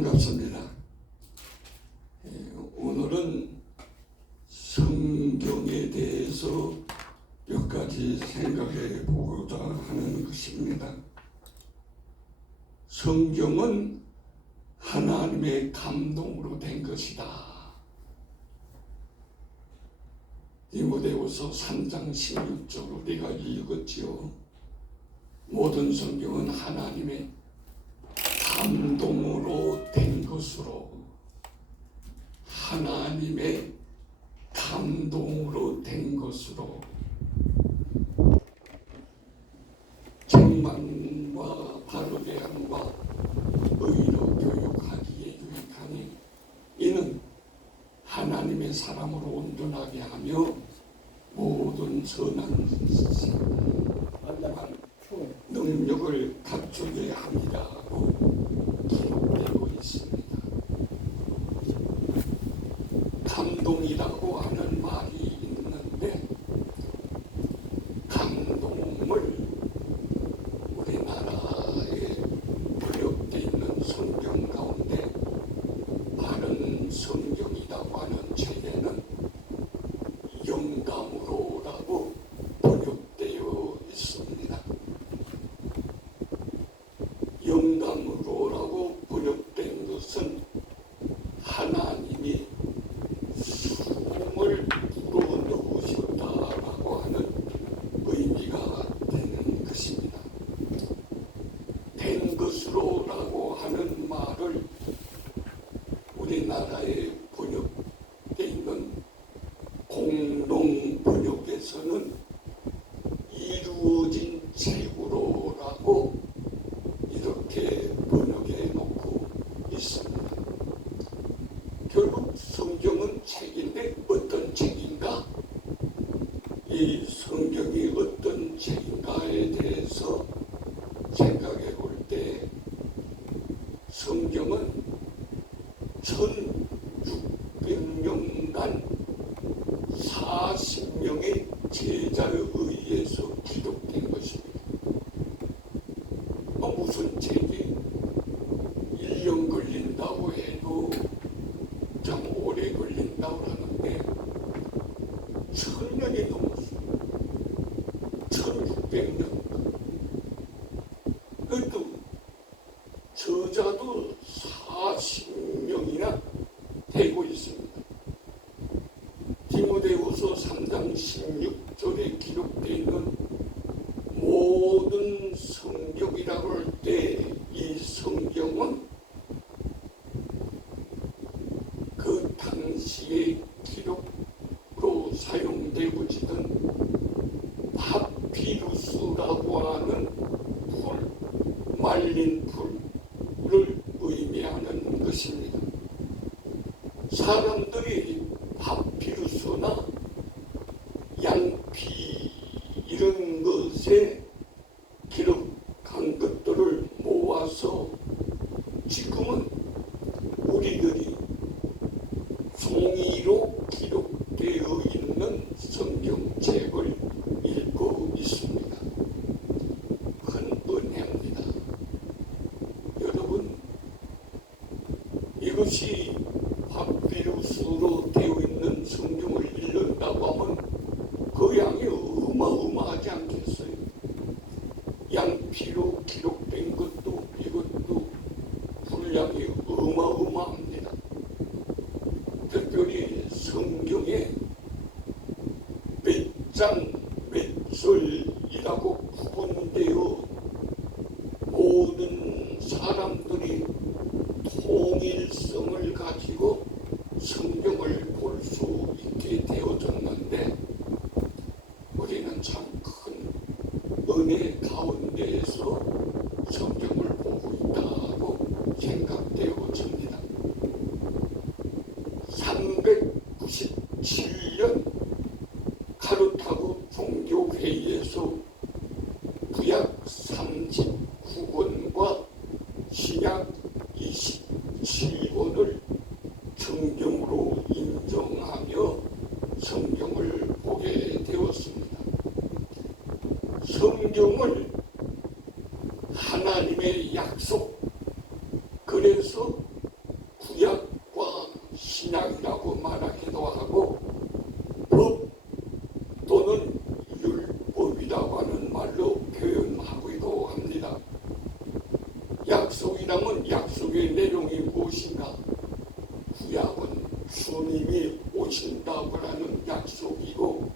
반갑습니다. 오늘은 성경에 대해서 몇 가지 생각해 보고자 하는 것입니다. 성경은 하나님의 감동으로 된 것이다. 디모데후서 3장 16절 우리가 읽었지요. 모든 성경은 하나님의 감동으로 된 것으로, 하나님의 감동으로 된 것으로 책망과 바르게 함과 의로 교육하기에 유익하니 이는 하나님의 사람으로 온전하게 하며 모든 선한 능력을 갖추게 합니다고 기록되고 있습니다. 감동이라고 하는 말이 있는데, 감동을 우리나라에 번역되어 있는 성경 가운데 바른 성경이라고 하는 책에는 영감으로라고 번역되어 있습니다. 영감으로라고 번역된 것은 하나님이 숨을 불어넣으셨다라고 하는 의미가 되는 것입니다. 된 것으로라고 하는 말을 우리나라에 번역되어 있는 공동 번역에서는 이루어진 책으로라고 이렇게 번역해 놓고 있습니다. 결국 성경은 책인데 어떤 책인가? 이 성경이 어떤 책인가에 대해서 생각해 볼 때 성경은 1600년간 40명의 제자에 의해서 기록된 것입니다. 무슨 책이 1년 걸린다고 해도 참 오래 걸린다고 하는데 1000년이 넘었어요. 1600년. 그래도 저자도 40명이나 되고 있습니다. 디모데후서 3장 16절에 기록되어 있는 모든 성경이라고 할 때 이 성경은 그 당시의 기록으로 사용되고지던 파피루스라고 하는 풀, 말린 풀을 의미하는 것입니다. 사람들이 파피루스나 양피 이런 것에 기록한 것들을 모아서 지금은 우리들이 종이로 기록되어 있는 성경책을 읽고 있습니다. 큰 은혜입니다. 여러분, 이것이 파피루스로 되어 있는 성경을 읽는다고 하면 그 양이 어마어마하지 않겠어요? 양피로 기록된 것도 이것도 분량이 어마어마합니다. 특별히 성경에 몇 장, 몇 절이라고 구분되어 모든 사람들이 통일성을 가지고 성경을 볼 수 있게 되어졌는데 우리는 참 큰 은혜 가운데에서 성경을 보고 있다고 생각되어집니다. 397년 카르타고 종교회의에서 구약 39권과 신약 27권을 정경으로 인정하며 성경을 보게 되었습니다. 성경을 하나님의 약속, 그래서 약속이라면 약속의 내용이 무엇인가? 구약은 주님이 오신다고 하는 약속이고,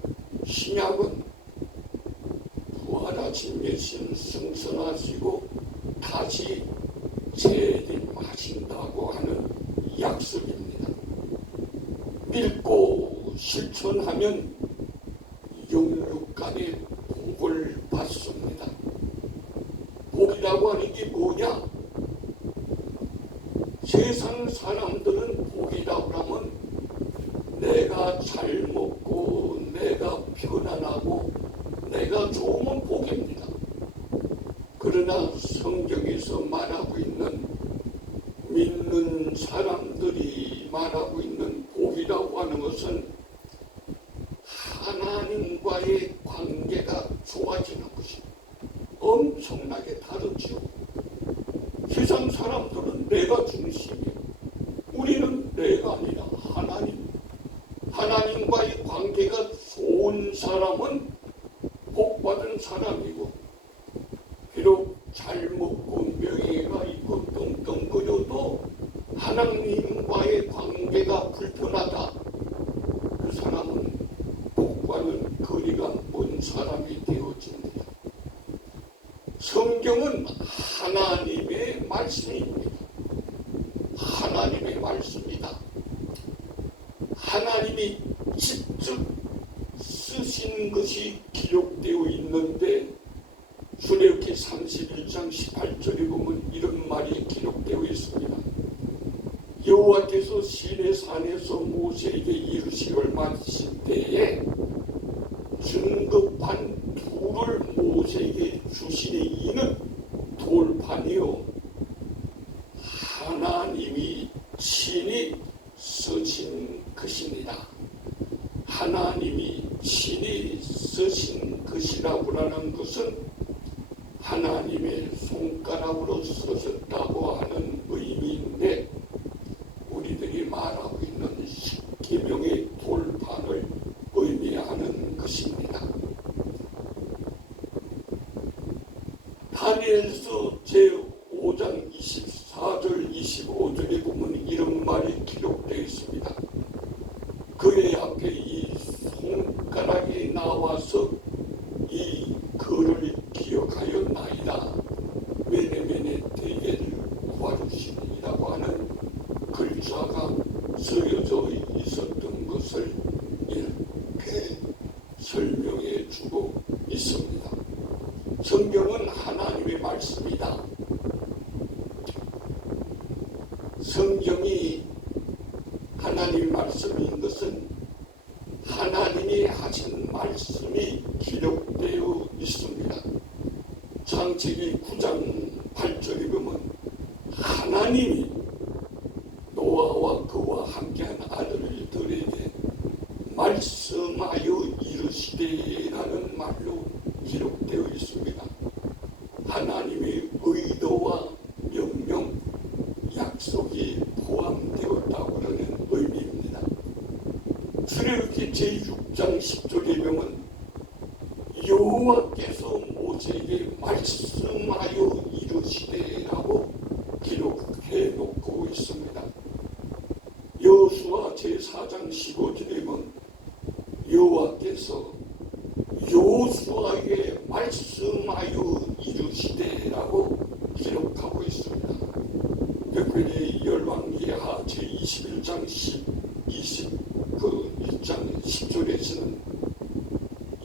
신약은 부활하신 예수님 승천하시고 다시 재림하신다고 하는 약속입니다. 믿고 실천하면 영육간의 복을 받습니다. 복이라고 하는 게 뭐냐? 세상 사람들은 복이라고 하면 내가 잘 먹고 내가 편안하고 내가 좋으면 복입니다. 그러나 성경에서 말하고 있는, 믿는 사람들이 말하고 있는 복이라고 하는 것은 하나님과의 관계가 좋아지는 것입니다. 엄청나게 다르죠. 세상 사람들은 내가 중심이에요. 우리는 내가 아니라 하나님. 하나님과의 관계가 좋은 사람은 복받은 사람이고, 비록 잘 먹고 명예가 있고 떵떵거려도 하나님과의 관계가 불편하다. 그 사람은 복과는 거리가 먼 사람이 되어집니다. 성경은 하나님의 말씀입니다. 하나님의 말씀이다. 하나님이 직접 쓰신 것이 기록되어 있는데, 출애굽기 31장 18절에 보면 이런 말이 기록되어 있습니다. 여호와께서 시내산에서 모세에게 이르시기를 마칠 때에 증거판 둘을 모세에게 주시니 이는 돌판이요 하나님이 친히 쓰신 것입니다. 하나님이 친히 쓰신 것이라고 하는 것은 하나님의 손가락으로 쓰셨다고 하는 의미인데, 우리들이 말하고 있는 십계명의 돌판을 의미하는 것입니다. 다니엘서 제5장 24절 25절에 보면 이런 말이 기록되어 있습니다. 그의 앞에 이 손가락이 나와서 이 글을 기억하였나이다. 왜냐면에 대개를 구하시니라고 하는 글자가 쓰여져 있었던 것을 이렇게 설명해 주고 있습니다. 성경은 하나님의 말씀이다. 성경이 하나님의 말씀인 것은 하나님이 하신 말씀이 기록되어 있습니다. 창세기 9장 8절에 보면 하나님이 노아와 그와 함께한 아들들에게 말씀하여 이르시되라는 말로 기록되어 있습니다. 하나님의 의도와 명령, 약속이 포함되었다고 하는 의미입니다. 출애굽기 제6장 10절에 보면 여호와께서 모세에게 말씀하여 이르시되라고 기록해 놓고 있습니다. 여호수아 제4장 15절에 보면 여호와께서 여호수아에게 말씀하여 이르시되라고 기록하고 있습니다. 특별히 열왕기하 제21장 1장 10절에서는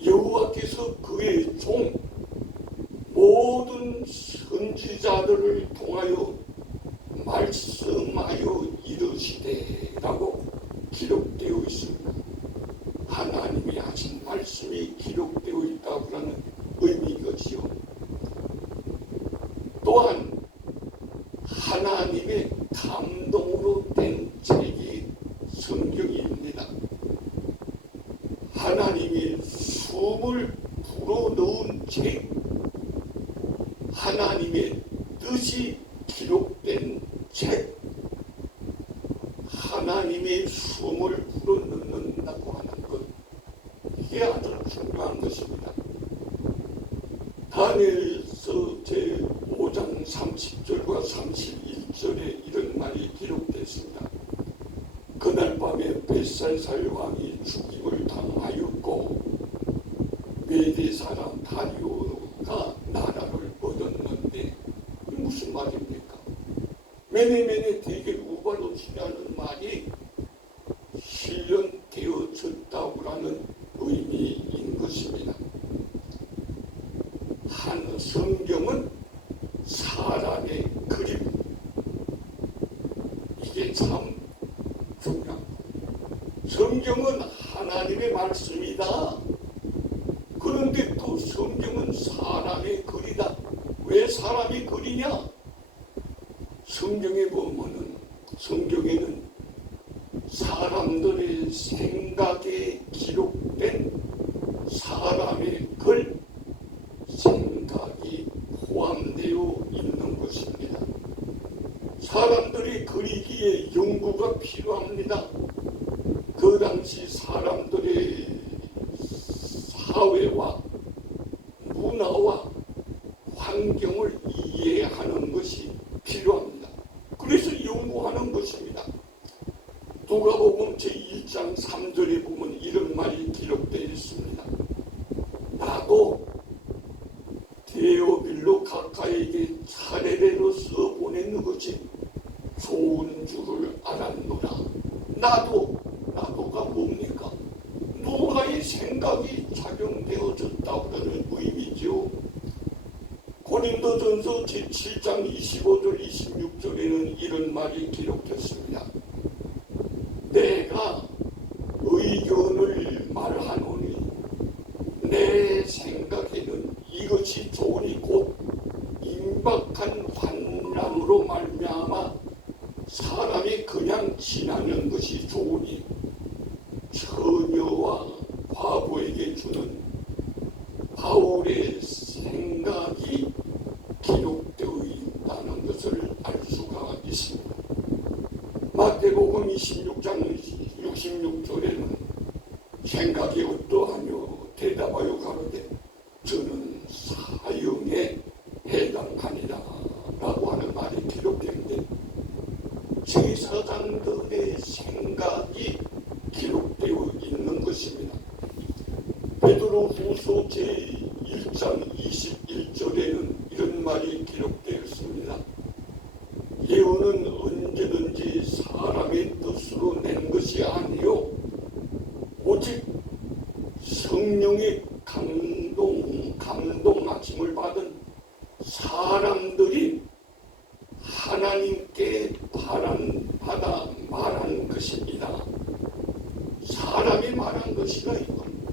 여호와께서 그의 종 모든 선지자들을 통하여 말씀하여 이르시되라고 기록되어 있습니다. 하나님이 하신 말씀이 기록되어 있다고 하는 의미이지요. 또한 하나님의 감동으로 된 책이 성경입니다. 하나님이 숨을 불어넣은 책, 하나님의 뜻이 기록된 책, 하나님의 숨을 불어넣는다고 하는 것, 이게 아주 중요한 것입니다. 다니엘서 제5장 30절과 엘사살 왕이 죽임을 당하였고 메대 사람 다리오가 나라를 얻었는데 무슨 말입니까? 메네메네 대개 우발로시라는 말이 실현되어졌다고라는 의미인 것입니다. 한 성경은 사람의 그림, 이게 참 중요합니다. 성경은 하나님의 말씀이다. 그런데 또 성경은 사람의 글이다. 왜 사람이 글이냐? 성경에 보면은 성경에는 사람들의 생각에 기록된 사람의 글, 생각이 포함되어 있는 것입니다. 사람들이 그리기에 연구가 필요합니다. 그 당시 사람들의 사회와 문화와 환경을 이해하는 것이 필요합니다. 그래서 연구하는 것입니다. 누가복음 제1장 3절에 보면 이런 말이 기록되어 있습니다. 나도 데오빌로 각하에게 차례대로 써 보내는 것이 좋은 줄을 알았노라. 나도가 뭡니까? 누가의 생각이 작용되어졌다는 의미죠. 고린도전서 제7장 25절 26절에는 이런 말이 기록됐습니다. 내가 의견을 말하노니 내 생각에는 이것이 좋으니 곧 임박한 환난으로 말미암아 사람이 그냥 지나는 것이 좋으니 처녀와 과부에게 주는 바울의 생각이 기록되어 있다는 것을 알 수가 있습니다. 마태복음 26장 66절에는 생각이 어떠하며 대답하여 가로되 저는 사형에 해당하니라 라고 하는 말이 기록되는데 제사장들의 생각이 기록되어 있는 것입니다. 베드로후서 제1장 21절에는 이런 말이 기록되었습니다. 예언은 언제든지 사람의 뜻으로 낸 것이 아니요 오직 성령의 감동하심을 받은 사람들이 하나님께 받아 말한 것입니다. 사람이 말한 것이라 이겁니다.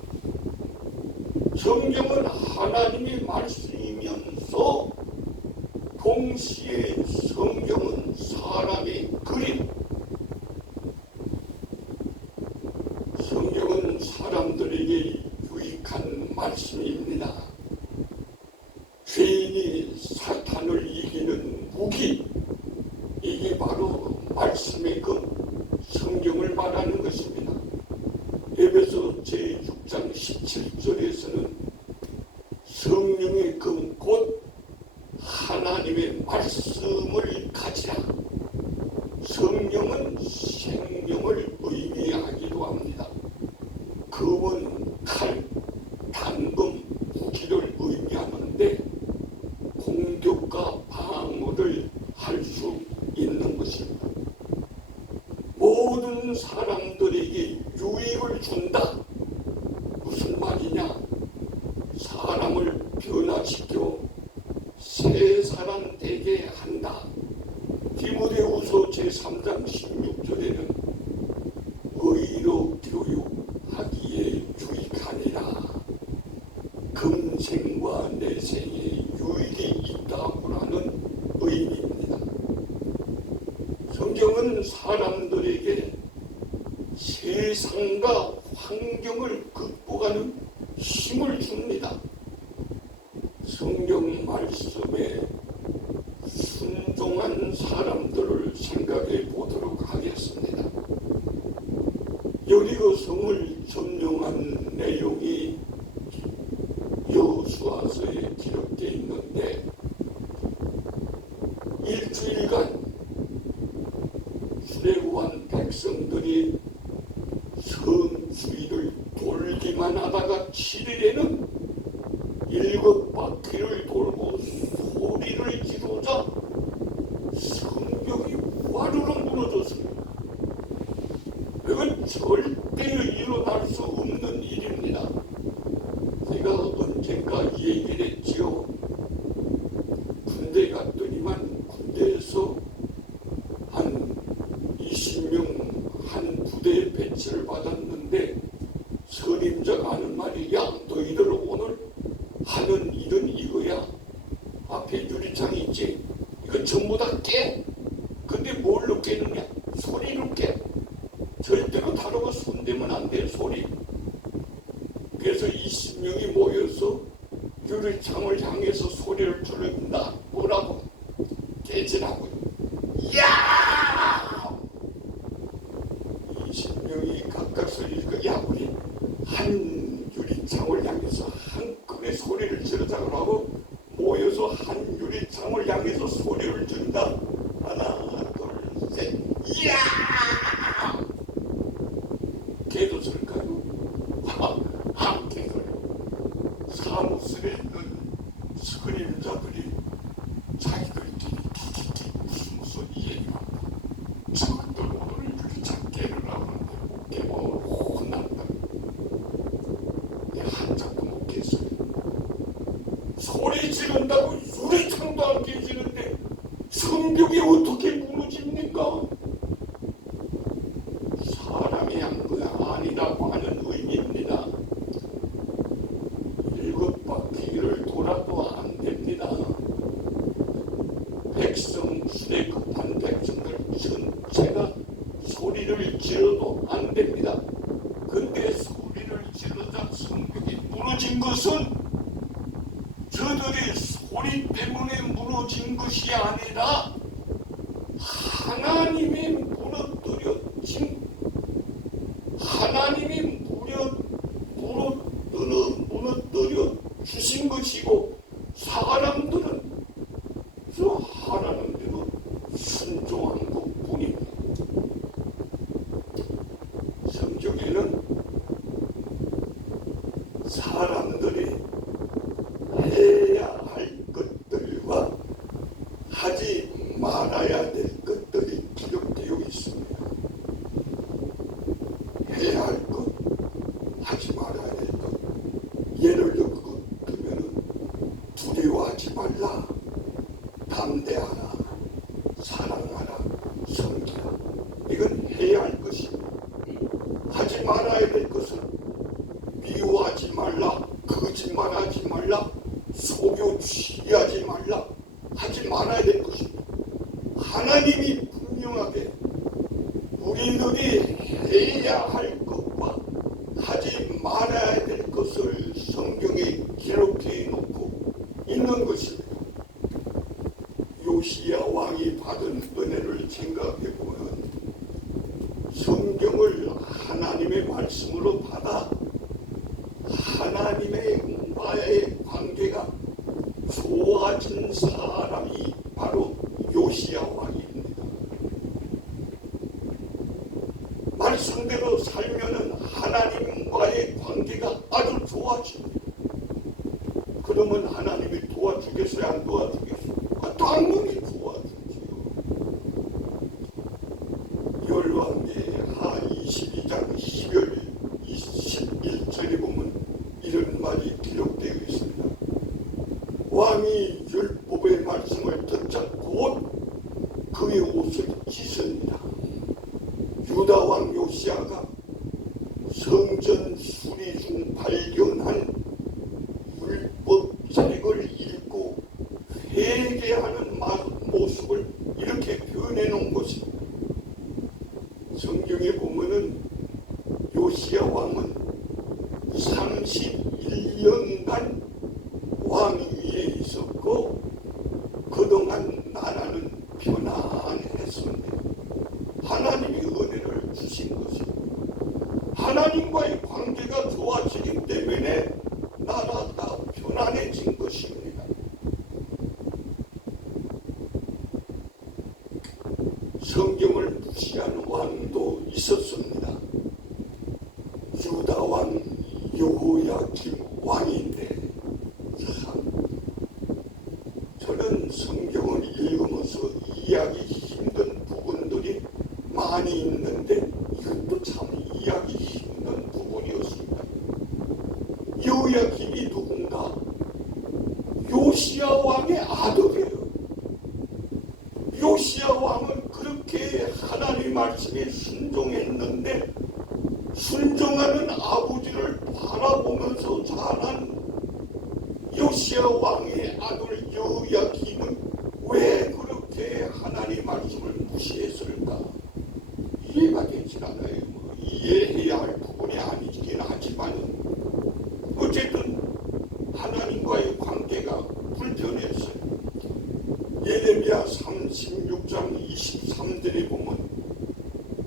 성경은 하나님의 말씀이면서 동시에 성경은 사람의 그림, 성경은 사람들에게 유익한 말씀입니다. 죄인이 사탄을 이기는 무기, 이게 바로 말씀의 성경을 말하는 것입니다. 에베소 제6장 17절에서는 성령의 곧 하나님의 말씀을 가지라. 성령은 생명을 의미하기도 합니다. 금은 칼, 단금, 무기를 의미하는데 공격과 방어를 할 수 있는 것입니다. 모든 사람들에게 유익을 준다. 무슨 말이냐? 사람을 변화시켜 새 사람 되게 한다. 디모데후서 제3장 16절에는 의로 교육하기에 유익하니라. 금생과 내생에 유익이 있다고라는 의미입니다. 성경은 사람들에게 세상과 환경을 극복하는 힘을 줍니다. 성경 말씀에 순종한 사람들을 생각해 보도록 하겠습니다. 여리고성을 점령한 내용이 여호수아서에 기록되어 있는데 일주일간 출애굽한 백성들이 성주위를 돌기만 하다가 7일에는 7바퀴를 돌고 소리를 지르자 성벽이 와르르 무너졌습니다. 이건 절대 일어날 수 없는 일입니다. 제가 언젠가 이 얘기를 했지요. 군대 갔더니만 군대에서 한 20명 한 부대에 배치를 받았는데 선임자가 하는 말이, 야 너희들 오늘 하는 일은 이거야. 앞에 유리창이 있지, 이거 전부 다 깨. 근데 뭘로 깨느냐? 소리로 깨. 절대로 다루고 손대면 안 돼, 소리. 그래서 20명이 모여서 유리창을 향해서 소리를 지른다. 뭐라고? 깨지라고요. 야! 20명이 각각 소리를, 야 우리 한 유리창을 향해서 한꺼번에 소리를 지르자 그러고 모여서 한 유리창을 향해서 소리를 지른다. 하나, 둘, 셋. 이야! 개도 쓸까요? 한 개를 사무실에 있는 선임자들이 자기들끼리 무슨 얘기가 저것들 오늘 유리창 깨르라고 하는데 못 깨면 혼난다. 내가 한 장도 못 깼어요. 소리 지른다고 유리창도 안 깨지는데 성벽이 어떻게 무너집니까? 사람이 한 거야 아니라고 하는 의미입니다. 7바퀴를 돌아도 안 됩니다. 백성, 수레 급한 백성들 전체가 소리를 지르도 안 됩니다. 근데 소리를 지르자 성벽이 무너진 것은 저들의 소리 때문에 무너진 것이 아니라 하나님이 무너뜨려 주신 것이고, 사람들은 저 하라는 대로 순종한 것뿐입니다. 성경에는 사람들이 해야 할 것들과 하지 말아야 될 것들이 기록되어 있습니다. 해야 할 것, 하지 말아야 될 것. 예를 들면 두려워하지 말라, 담대하라, 사랑하라, 섬기라. 이건 해야 할 것입니다. 하지 말아야 될 것은 미워하지 말라, 거짓말하지 말라, 속여 취하지 말라, 하지 말아야 될 것입니다. 하나님이 분명하게 우리들이 해야 할 것과 하지 말아야 될 것을 성경에 기록해 놓고 있는 것입니다. 요시야 왕이 받은 은혜를 생각해 보면 성경을 하나님의 말씀으로 받아 하나님과의 관계가 좋아진 사람이 바로 요시야 왕입니다. 말씀대로 살면은 하나님과의 관계가 아주 좋아집니다. 그러면 하나님이 도와주겠어요? 안 도와주겠어요? 당연히 도와주지요. 열왕기하 22장 10절 21절에 보면 이런 말이 기록되어 있습니다. 왕이 율법의 말씀을 듣자 곧 그의 옷을 찢습니다. 유다 왕 요시야가 성전 수리 중 발견한 율법책을 읽고 회개하는 모습을 이렇게 표현해 놓은 것입니다. 성경에 보면은 요시야 왕은 31년간 왕 위에 있었고 그동안 나라는 편안했습니다. 하나님이 은혜를 주신 것입니다. 하나님과의 관계가 좋아지기 때문에 나라가 편안해진 것입니다. 성경을 무시하는 왕도 있었습니다. 유다 왕 여호야김 왕인데, 참 저는 성경을 읽으면서 이해하기 힘든 부분들이 많이 있는데 이것도 참 이해하기 힘든 부분이었습니다. 여호야김이 누군가? 요시야 왕의 아들이에요. 요시야 왕은 그렇게 하나님 말씀에 순종했는데 순종하는 아버지를 바라보면서 자란 요시야 왕의 아들 여호야김은 왜 그렇게 하나님 말씀을 무시했을까? 이해가 되질 않아요. 이해해야 할 부분이 아니긴 하지만 어쨌든 하나님과의 관계가 불편했어요. 예레미야 36장 23절에 보면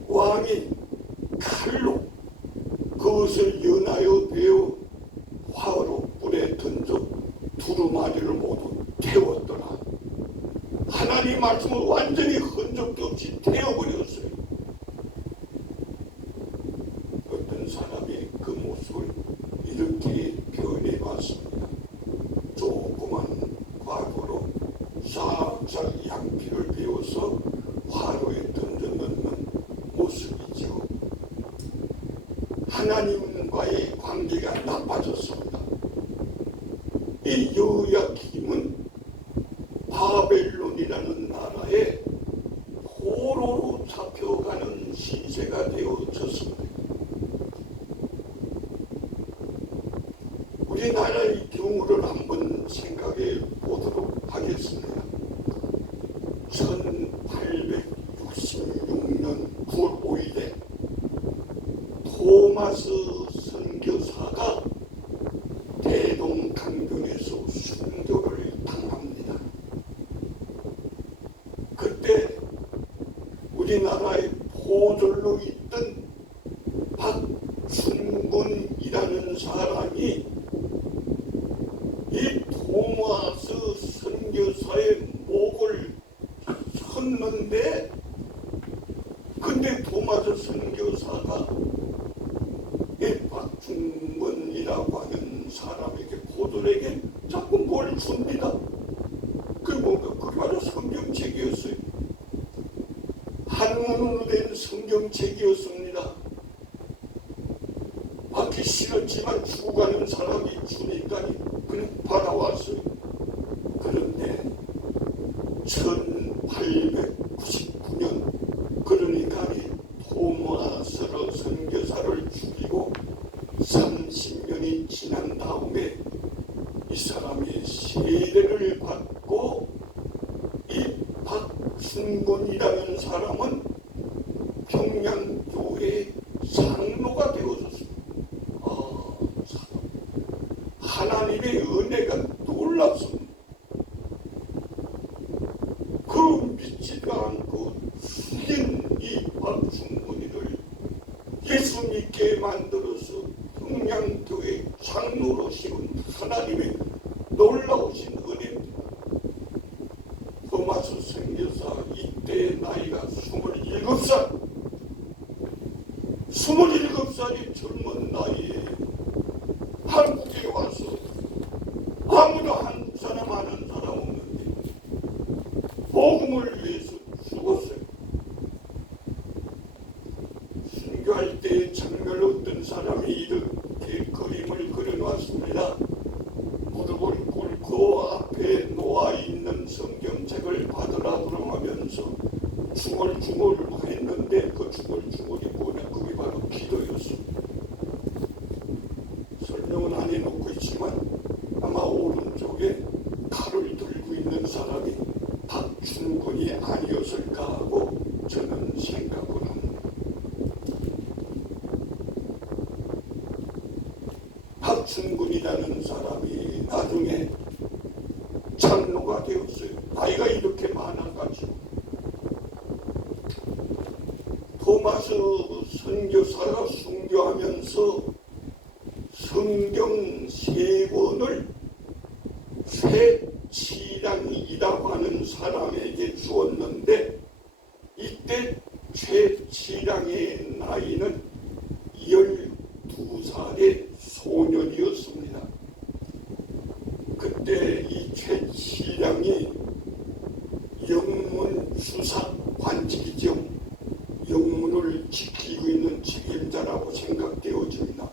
왕이 칼로 그것을 연하여 베어 화로 불에 던져 두루마리를 모두 태웠더라. 하나님 말씀을 완전히 흔적도 없이 태워버렸어요. 어떤 사람이 그 모습을 이렇게 표현해봤습니다. 조그만 과거로 싹싹 양피를 베어서 화로에 던져 넣는 모습이죠. 하나님과의 관계가 나빠졌습니다. 이 여호야김은 바벨론이라는 나라에 포로로 잡혀가는 신세가 되어졌습니다. 우리나라의 경우를 한번 생각해 보도록 하겠습니다. 1866년 9월 5일에 토마스 선교사가 대동강변에서 순교를 당합니다. 그때 우리나라의 포졸로 있던 박순근이라는 사람이 이 토마스 선교사의 목을 쳤는데, 근데 토마스 선교사가 이 박순근이라고 하는 사람에게 포졸에게 자꾸 뭘 줍니다. 그게 뭔가 그게 바로 성경책이었어요. 한문으로 된 성경책이었습니다. 받기 싫었지만 죽어가는 사람이 주니까 그냥 받아왔어요. 그런데 1899년 그러니까 토마스 선교사를 죽이고 30년이 지난 다음에 이 사람이 세례를 받고 이 박순근이라는 사람은 평양교회 장로가 되어졌습니다. 하나님의 은혜가 놀랍습니다. 그 믿지도 않고 죽인 이 박순근이를 예수 믿게 만들어서 평양교회 장로로 세운 하나님의 놀라우신 은혜입니다. 토마스 선교사 이때 나이가 27살, 27살이 젊은 나이에 한국에 와서 아무도 한 사람 아는 사람 없는데 복음을 위해서 죽었어요. 순교할 때 정말 어떤 사람이 이렇게 그림을 그려놨습니다. 무릎을 꿇고 앞에 놓아있는 성경책을 받으라 그러면서 중얼중얼 했는데 그 중얼중얼이 뭐냐, 그게 바로 기도였습니다. 설명은 안 해놓고 있지만 아마 오른쪽에 칼을 들고 있는 사람이 박순근이 아니었을까 하고 저는 생각을 합니다. 박순근이라는 사람이 나중에 장로가 되었어요. 나이가 이렇게 많아가지고 토마스 선교사가 순교하면서 성경 3권을 최치량이라고 하는 사람에게 주었는데 이때 최치량의 나이는 12살 수사 관직이죠. 영문을 지키고 있는 책임자라고 생각되어집니다.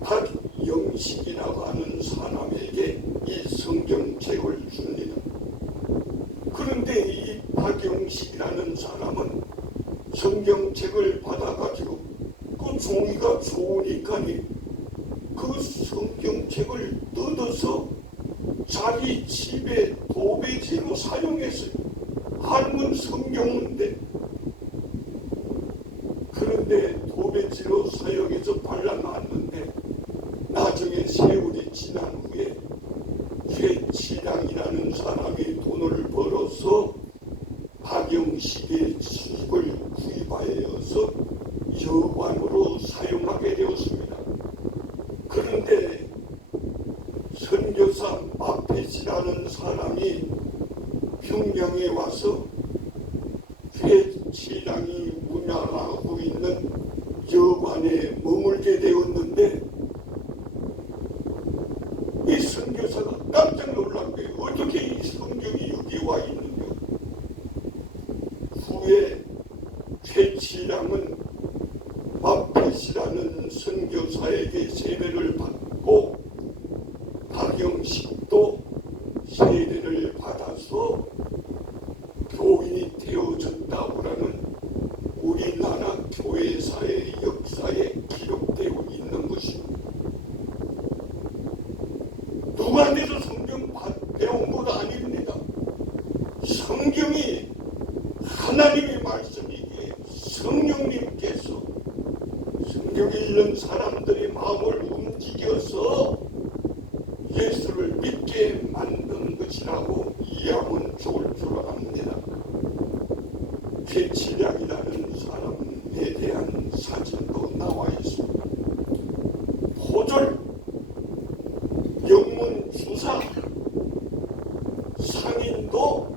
박영식이라고 하는 사람에게 이 성경책을 줍니다. 그런데 이 박영식이라는 사람은 성경책을 받아가지고 그 종이가 좋으니까 그 성경책을 뜯어서 자기 집에 도배지로 사용했어요. 한문 성경인데. 그런데 도배지로 사용해서 발라놨는데 나중에 세월이 지난 후에 최치량이라는 사람이 돈을 벌어서 박영식의 집을 구입하여서 여관으로 사용하게 되었습니다. 그런데 선교사 마펫이라는 사람이 평양에 와서 최치량이 운영하고 있는 여관에 머물게 되었는데 이 선교사가 깜짝 놀란 거예요. 어떻게 이 성경이 여기 와 있는가. 후에 최치량은 마펫이라는 선교사에게 세례를 받고 박영식도 세례를 받아서 교인이 되어졌다고라는 우리나라 교회사의 역사에 기록되고 있는 것입니다. 누구한테서 성경 배운 것 아닙니다. 성경이 하나님의 말씀이기에 성령님께서 성경에 있는 사람들의 마음을 움직여서 예수를 믿게 만든 것이라고 이해하면 좋을 줄 압니다. 최치량이라는 사람에 대한 사진도 나와 있습니다. 포졸, 영문 주사, 상인도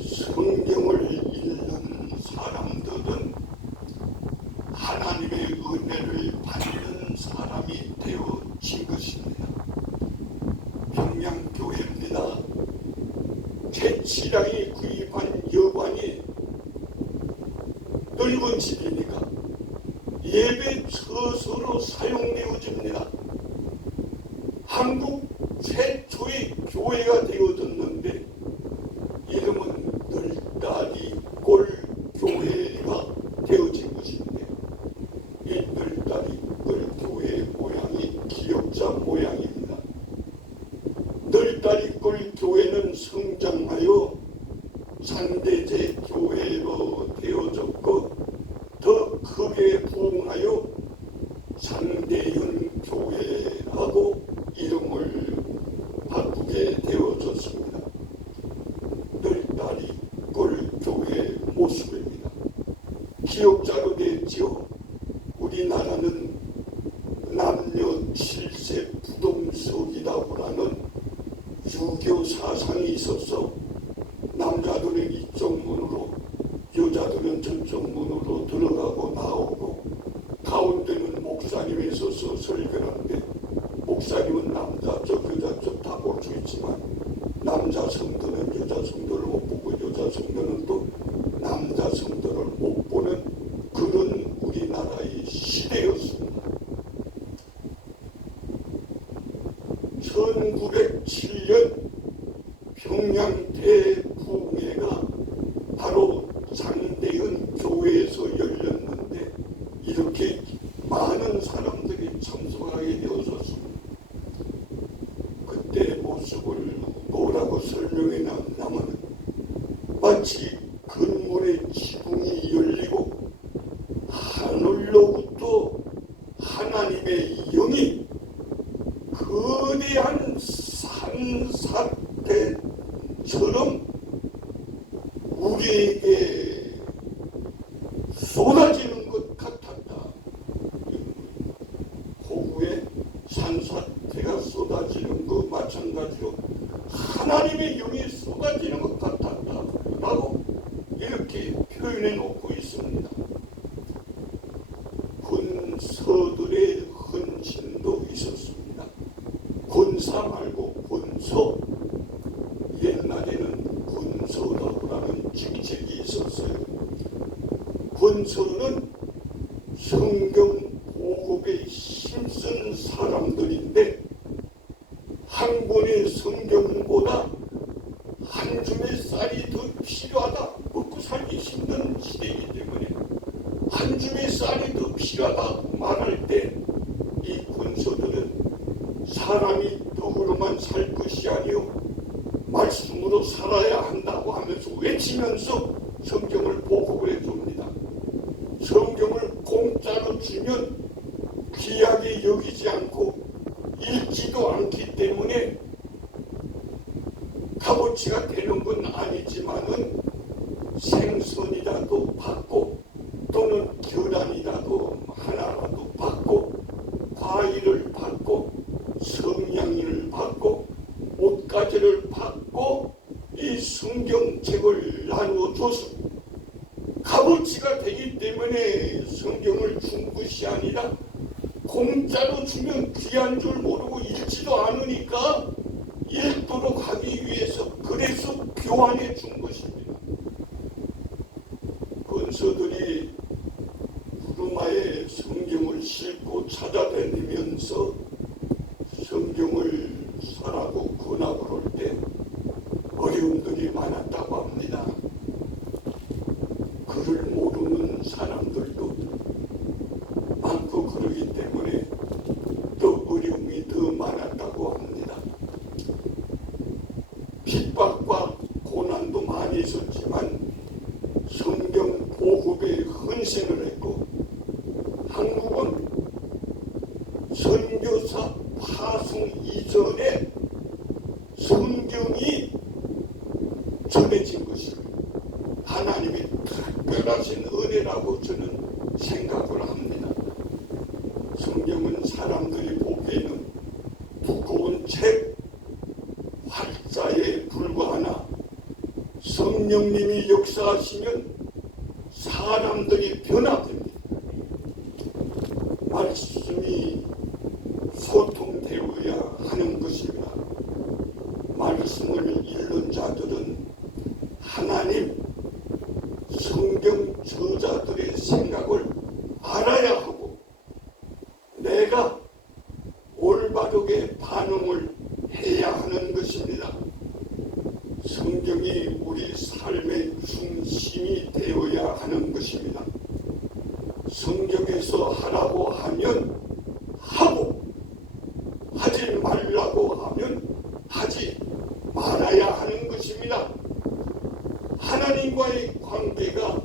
성경을 읽는 사람들은 하나님의 은혜를 받는 사람이 되어진 것입니다. 평양교회입니다. 최치량이 구입한 여관이 넓은 집이니까 예배 처소로 사용되어집니다. 한국 최초의 교회가 되어졌는데 이름은 널다리골 교회가 되어진 것인데 이 널다리골 교회의 모양이 기역자 모양입니다. 널다리골 교회는 성장하여 산대제 교회로 되어졌고 더 크게 부흥하여 상대현 교회라고 이름을 바꾸게 되어졌습니다. 널다리골 교회의 모습입니다. 기억자로 되었지요. 우리나라는 남녀 7세 부동석이라고 하는 유교 사상이 있어서 남자들은 이쪽 문으로 여자들은 저쪽 문으로 들어가고 나오고 가운데는 목사님이 있어서 설교하는데 목사님은 남자 쪽 여자 쪽 다 볼 수 있지만 남자 성도는 여자 성도를 못 보고 여자 성도는 또 남자 성도를 못 보는 그런 우리나라의 시대였습니다. 1907년 평양 대부흥회가 바로 장대현 교회에서 열렸는데 이렇게 많은 사람들이 참석하게 되었습니다. 그때 모습을 뭐라고 설명해놨냐면 마치 건물의 지붕이 열리고 하늘로부터 하나님의 영이 거대한 산사태처럼 우리에게 쏟아지는 것 같았다. 호구에 산사태가 쏟아지는 것 마찬가지로 하나님의 영이 쏟아지는 것 같았다 라고 이렇게 표현해 놓고 있습니다. 군서들의 헌신도 있었습니다. 군사 말고 군서, 옛날에는 군서라고 근서는 성경 보급에 힘쓴 사람들인데 한 권의 성경보다 한 줌의 쌀이 더 필요하다. 먹고 살기 힘든 시대이기 때문에 한 줌의 쌀이 더 필요하다 말할 때 이 군소들은 사람이 떡으로만 살 것이 아니요 말씀으로 살아야 한다고 하면서 외치면서 성경을 보급을 해줍니다. 성경을 공짜로 주면 귀하게 여기지 않고 읽지도 않기 때문에 값어치가 되는 건 아니지만은 생선이라도 받고 또는 계란이라도 하나라도 받고 과일을 받고 성냥을 받고 옷가지를 받고 이 성경책을 나누어줘서 값어치가 되기 때문에 성경을 준 것이 아니라 공짜로 주면 귀한 줄 모르고 읽지도 않으니까 읽도록 하기 위해서 그래서 교환해 준 것입니다. 근서들이 부르마에 성경을 싣고 찾아다니면서 성경을 사라고 권하고 올 때 어려움들이 많았다고 합니다. 글을 모르는 사람들도 많고 그러기 때문에 더 어려움이 더 많았다고 합니다. 핍박과 고난도 많이 있었지만 성경 보급에 헌신을 했고 한국은 선교사 파송 이전에 성경이 전해진 것입니다. 하나님의 특별하신 은혜라고 저는 생각을 합니다. 성경은 사람들이 보기에는 두꺼운 책 활자에 불과하나 성령님이 역사하시면 사람들이 변화됩니다. 말씀이 소통되어야 하는 것입니다. 말씀을 읽는 자들은 하나님 성경 저자들의 생각을 알아야 하고 내가 올바르게 반응을 해야 하는 것입니다. 성경이 우리 삶의 중심이 되어야 하는 것입니다. 성경에서 하라고 하면 하고 하지 말라고 하면 하지 말아야 하는 것입니다. 하나님과의 관계가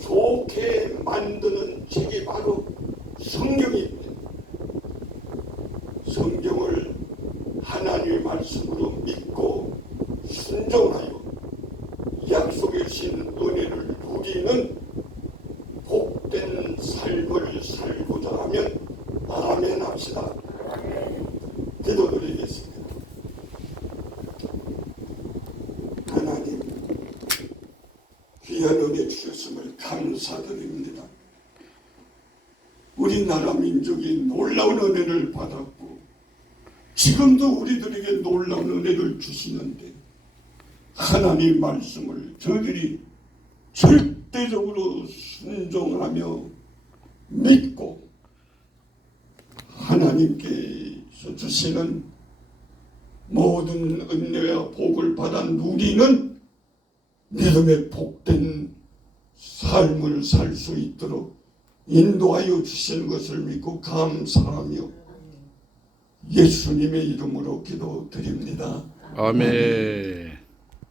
좋게 만드는 책이 바로 성경입니다. 성경을 하나님의 말씀으로 믿고 순종하여 약속의 신 은혜를 누리는 복된 삶을 살고자 하면 아멘 합시다. 기도드리겠습니다. 하나님 귀한 은혜 주셨음을 감사드립니다. 우리나라 민족이 놀라운 은혜를 받았고 지금도 우리들에게 놀라운 은혜를 주시는데 하나님 말씀을 저희들이 절대적으로 순종하며 믿고 하나님께서 주시는 모든 은혜와 복을 받아 누리는 믿음의 복된 삶을 살 수 있도록 인도하여 주시는 것을 믿고 감사하며 예수님의 이름으로 기도드립니다. 아멘.